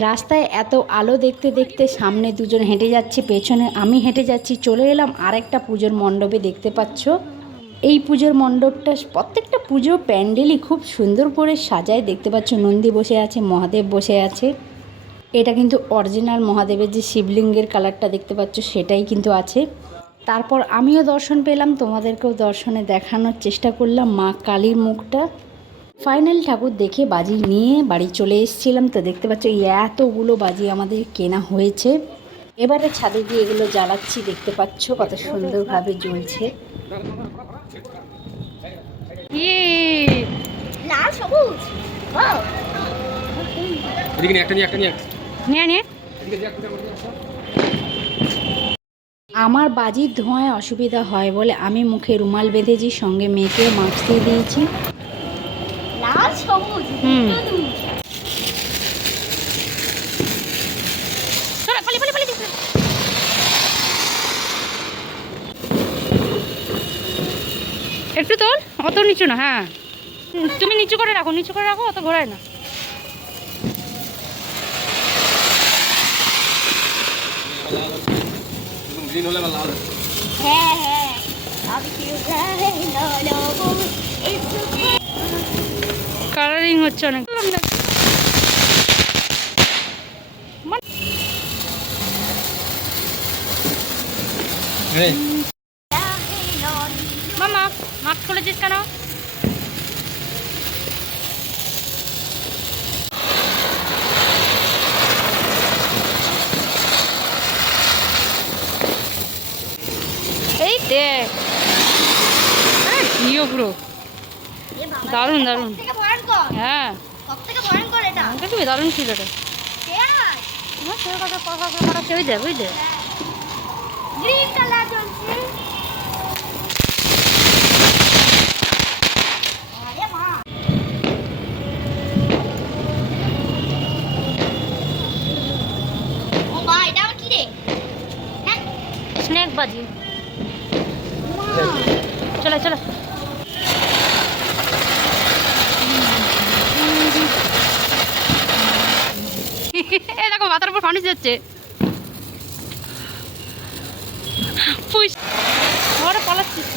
রাস্তায় এত আলো দেখতে দেখতে সামনে দুজন হেঁটে যাচ্ছে, পেছনে আমি হেঁটে যাচ্ছি, চলে এলাম আরেকটা পুজোর মণ্ডপে, দেখতে পাচ্ছ? এই পুজোর মণ্ডপটা, প্রত্যেকটা পুজো প্যান্ডেলই খুব সুন্দর করে সাজায়, দেখতে পাচ্ছ নন্দী বসে আছে, মহাদেব বসে আছে। এটা কিন্তু অরিজিনাল মহাদেবের যে শিবলিঙ্গের কালারটা দেখতে পাচ্ছ, সেটাই কিন্তু আছে। তারপর আমিও দর্শন পেলাম, তোমাদেরকেও দর্শনে দেখানোর চেষ্টা করলাম মা কালীর মুখটা। ফাইনাল ঠাকুর দেখে বাজি নিয়ে বাড়ি চলে এসেছিলাম। তো দেখতে পাচ্ছ এই এতগুলো বাজি আমাদের কেনা হয়েছে। এবারে ছাদে দিয়ে এগুলো জ্বালাচ্ছি দেখতে পাচ্ছ কত সুন্দরভাবে জ্বলছে। আমার বাজির ধোঁয়ায় অসুবিধা হয় বলে আমি মুখে রুমাল বেঁধেছি সঙ্গে মেয়েকে মাস্ক দিয়ে দিয়েছি। লাল সবুজ একটু তোল অত নিচু না হ্যাঁ। তুমি নিচু করে রাখো নিচু করে রাখো অত ঘোরায় না। হ্যাঁ হ্যাঁ কালারিং হচ্ছে অনেক। হ্যাঁ মামা মাস্ক খুলেছিস কেন? এই দেখ। জিও পুরো। দারুণ দারুণ। হ্যাঁ। আমাকে খুবই দারুণ ছিল এটা। পেঁয়াজ তোমার তোর কথা কথা কথা ওই দেখ ওই দেখ গ্রিন কালার জ্বলছে আরে মা ও মা এটা আবার কি রে হ্যাঁ স্নেক বাজি চলো চলো এ দেখো মাথার উপর ফানুস যাচ্ছে। পুষ ওরা পালাচ্ছিস